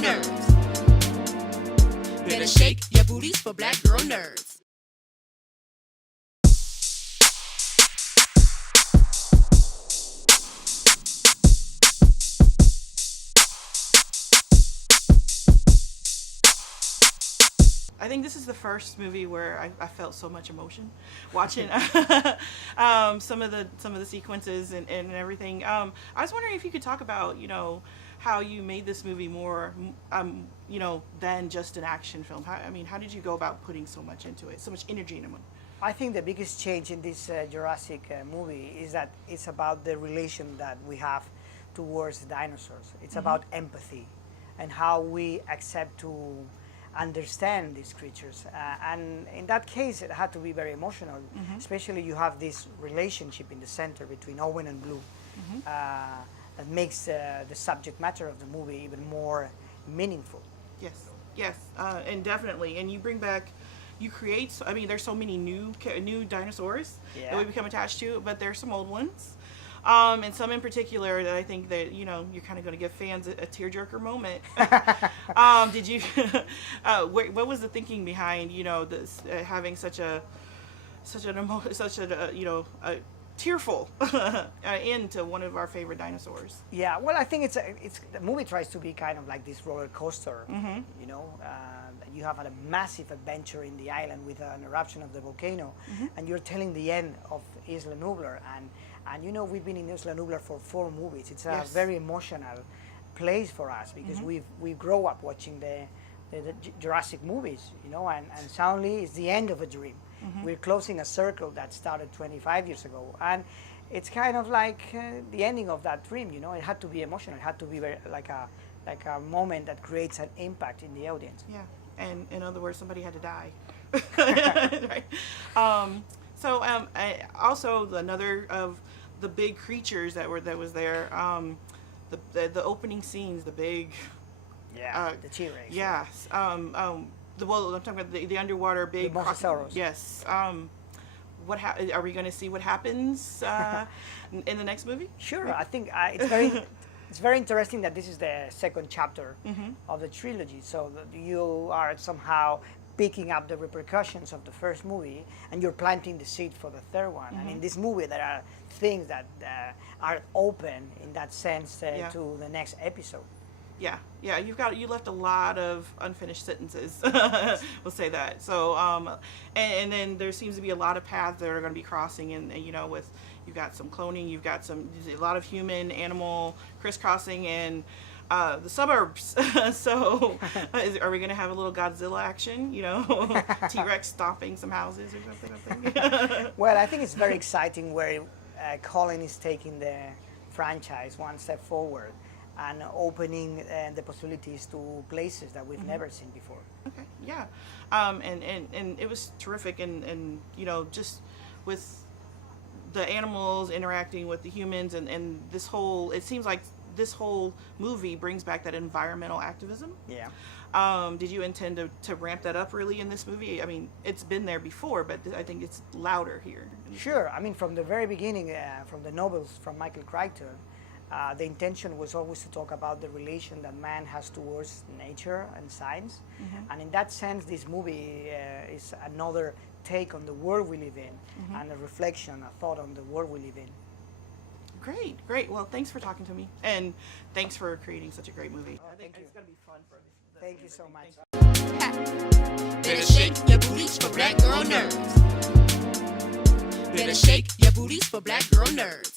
nerds. Better shake your booties for black girl nerds. I think this is the first movie where I felt so much emotion watching some of the sequences and everything. I was wondering if you could talk about how you made this movie more than just an action film. How did you go about putting so much into it, so much energy into it? I think the biggest change in this Jurassic movie is that it's about the relation that we have towards dinosaurs. It's about empathy and how we accept to understand these creatures. And in that case, it had to be very emotional. Especially you have this relationship in the center between Owen and Blue that makes the subject matter of the movie even more meaningful. Yes, and definitely. And you create. There's so many new dinosaurs that we become attached to, but there's some old ones. And some in particular that I think that you're kind of going to give fans a tearjerker moment. Did you? What was the thinking behind this having such a tearful end to one of our favorite dinosaurs? Yeah, well, I think it's the movie tries to be kind of like this roller coaster. You have a massive adventure in the island with an eruption of the volcano, and you're telling the end of Isla Nublar, and we've been in Isla Nublar for 4 movies. It's a very emotional place for us because we grow up watching the Jurassic movies, and suddenly it's the end of a dream. We're closing a circle that started 25 years ago, and it's kind of like the ending of that dream. It had to be emotional. It had to be very, like a moment that creates an impact in the audience. Yeah, and in other words, somebody had to die. Right. Also another of the big creatures that was there. The opening scenes, the big. The T-Rex. Yes. I'm talking about the underwater big. The Mosasaurus. Yes. Are we going to see what happens in the next movie? Sure. I think it's very interesting that this is the second chapter of the trilogy. So you are somehow picking up the repercussions of the first movie, and you're planting the seed for the third one. And in this movie, there are things that are open in that sense to the next episode. Yeah, you left a lot of unfinished sentences. We'll say that. So, and then there seems to be a lot of paths that are going to be crossing, and with you've got some cloning, you've got a lot of human animal crisscrossing, and the suburbs. So, are we going to have a little Godzilla action? T-Rex stomping some houses or something. Well, I think it's very exciting where Colin is taking the franchise one step forward and opening the possibilities to places that we've never seen before. Okay, yeah, and it was terrific, and just with the animals interacting with the humans, and it seems like this whole movie brings back that environmental activism. Yeah. Did you intend to ramp that up really in this movie? It's been there before, but I think it's louder here. Sure. From the very beginning, from the novels from Michael Crichton, the intention was always to talk about the relation that man has towards nature and science. And in that sense, this movie is another take on the world we live in, and a reflection, a thought on the world we live in. Great. Well, thanks for talking to me, and thanks for creating such a great movie. I think it's going to be fun for this. Thank you so much. Better shake your booties for black girl nerds. Better shake your booties for black girl nerds.